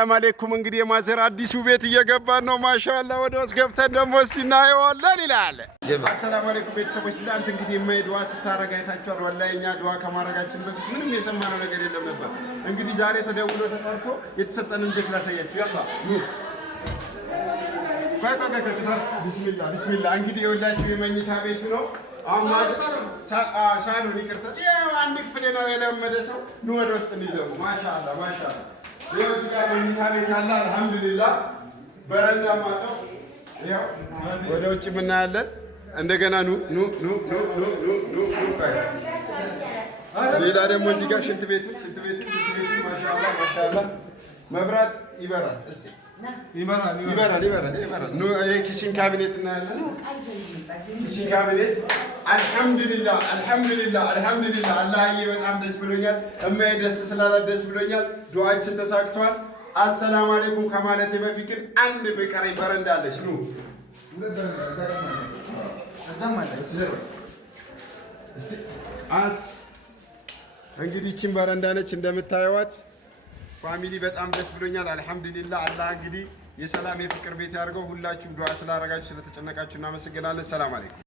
ሰላም አለይኩም። እንግዲህ የማዘር አዲሱ ቤት እየገባን ነው። ማሻአላ ወደ ውስጥ ገብተን ደግሞ እናየዋለን ይላል። አሰላሙ አለይኩም ቤተሰቦች። ትናንት እንግዲህ የማይድዋ ስታረጋ አይታችኋል። ወላሂ እኛ ድዋ ከማረጋችን በፊት ምንም የሰማነው ነገር የለም ነበር። እንግዲህ ዛሬ ተደውሎ ተጠርቶ የተሰጠንን ቤት ላሳያችሁ። ያላ ቢስሚላህ ቢስሚላህ። እንግዲህ የወላችሁ የመኝታ ቤቱ ነው። አሁን ሳሎን ይቅርታ፣ አንድ ክፍል ነው የለመደ ሰው ኑ ወደ ውስጥ እንይዘው። ማሻአላ ማሻአላ። ይኸው ጋር መኝታ ቤት አለ። አልሐምዱሊላህ በረንዳም አለው። ይኸው ወደ ውጭ እናያለን። እንደገና ኑ ኑ ኑ ኑ ኑ ኑ ኑ። ሌላ ደግሞ እዚህ ጋር ሽንት ቤት ማሻአላ ማሻአላ። መብራት ይበራል። እስቲ ይበራል። ኑ ይሄ ኪችን ካቢኔት እናያለን። ኪችን ካቢኔት አልሐምዱሊላህ አልሐምዱሊላህ አልሐምዱሊላህ። አላህዬ በጣም ደስ ብሎኛል። እማዬ ደስ ስላላት ደስ ብሎኛል። ዱዓችን ተሳክቷል። አሰላሙ አለይኩም ከማለቴ በፊት ግን አንድ በቀረኝ በረንዳ አለች። ኑ እንግዲህ ይህችን በረንዳ ነች እንደምታዩዋት። ፋሚሊ በጣም ደስ ብሎኛል። አልሐምዱሊላህ። አላህ እንግዲህ የሰላም የፍቅር ቤት ያድርገው። ሁላችሁም ዱዓ ስላደረጋችሁ ስለተጨነቃችሁ እናመሰግናለን። ሰላም አለይኩም።